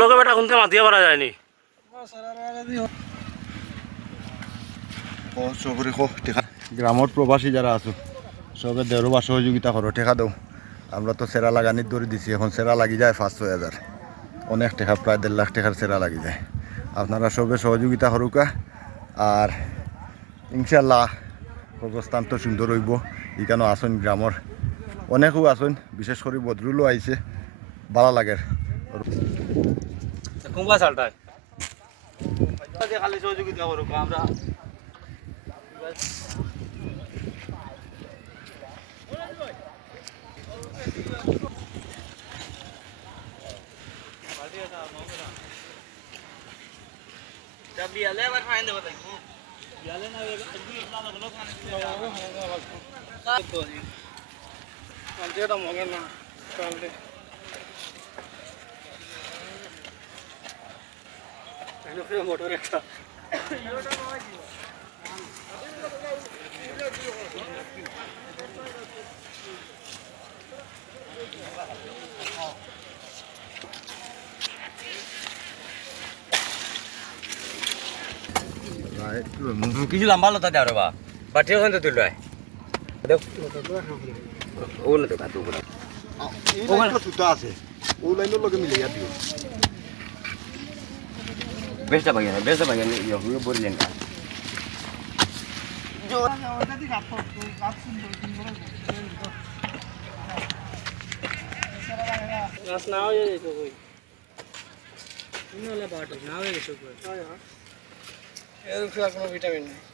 লোকে বেটা কোনকে মাতিয়ে পারা যায়নি? গ্রামত প্রবাসী যারা আছো সবে দেড়বা সহযোগিতা করো টেকা দাও। আমরা তো সেরা লাগানির দৌড়ে দিছি এখন সেরা লাগি যায় পাঁচ ছয় হাজার অনেক টাকা প্রায় দেড় লাখ টাকার সেরা লাগি যায়। আপনারা সবে সহযোগিতা করুকা আর ইনশাল্লাহ অবস্থান তো সুন্দর হইব। এখানে আসুন গ্রামর অনেকও আসুন বিশেষ করে বদরুলও আইছে ভালো লাগে কুম্বা সালটায় খালি সহযোগিতা করুক আমরা বিয়ালে মগে না কালকে মোটর একটা কিছু লম্বা লতা দেওয়া রে বা বাটি ওখান তো ওগুলো ঢোকা দু গোলা ওখানে সুতা আছে ও লাইনের লগে মিলে যা দিও বেশটা ভাগে বেশটা ভাগে ইয়ে বললেন না রাস না হয়ে যেত কই ইনলে বাটো ভিটামিন নেই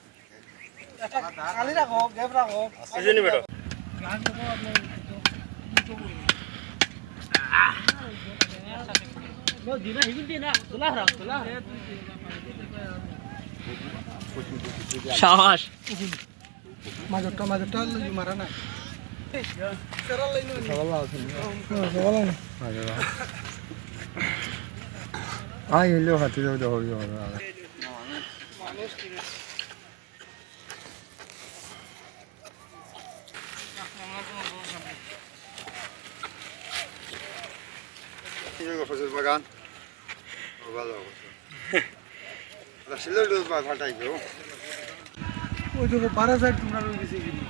সাহস। মাজরটা মাজরটা মারা না আই হইলেও হাতি যাও যাও ফসল বাগান ভালো সিলেট ফাটাই গেও ওই তো বারো সাইড তোমরা রয়ে গেছি কিনি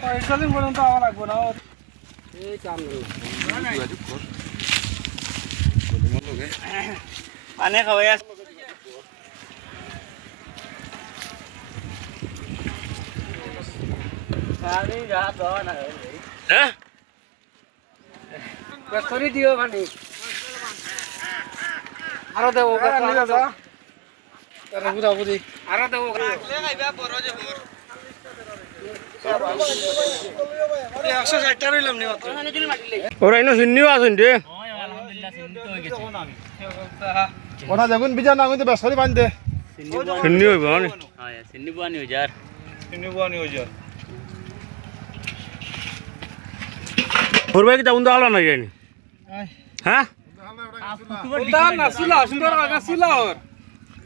পঁয়তাল্লিশ পর্যন্ত আমার লাগবে না এই কাম পানি খাওয়াই হ্যাঁ? দিও পানি আরও দেবো আরও ওরা দেখুন বিজা না কিন্তু বেসরি বান্ধে। চিন্নি হইব মানে। চিনি বুয়ানি হয়ে যায় পূর্বে কি উন্দা জানি? হ্যাঁ? নাচিলা সুন্দর নাচিলা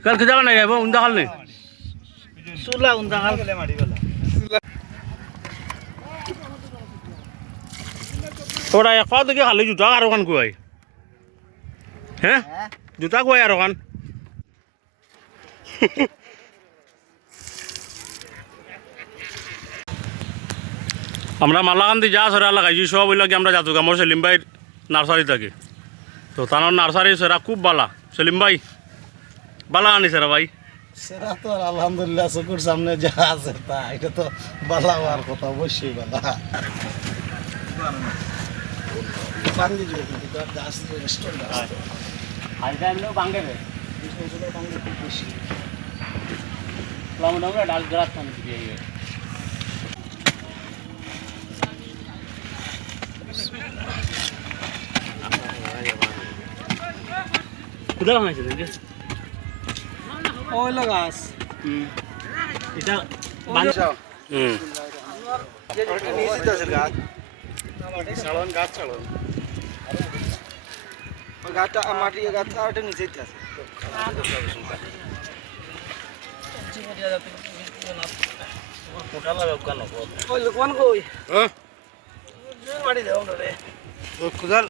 কাল কি জায়গা নাই যাব উন্দা হাল নেই চুলা উন্দা হাল ওরা এক পাও দেখি খালি জুতা আর ওখান কুয়াই হ্যাঁ? জুতা কুয়াই আর ওখান? আমরা মালাকান্দি যা সরা লাগাইছি সব হইল আমরা যাতুক আমার সেলিম ভাই নার্সারি থাকি। তো তার নার্সারি সেরা খুব বালা। সেলিম ভাই বালা আনিছে রে ভাই সেটা তো আলহামদুলিল্লাহ চকুর সামনে যা আছে তা এটা তো বালা হওয়ার কথা অবশ্যই বালা। যাবে কিন্তু তার গাছ রেস্টুরেন্ট আছে আইসা এমনিও বাঙ্গে খুব বেশি কোথায় বানাইছে দেখে ওইলো গাছ এটা হুম ছাড়ন গাছ ছাড়ন গাছটা মাটি গাছ আর নিচে আছে ওই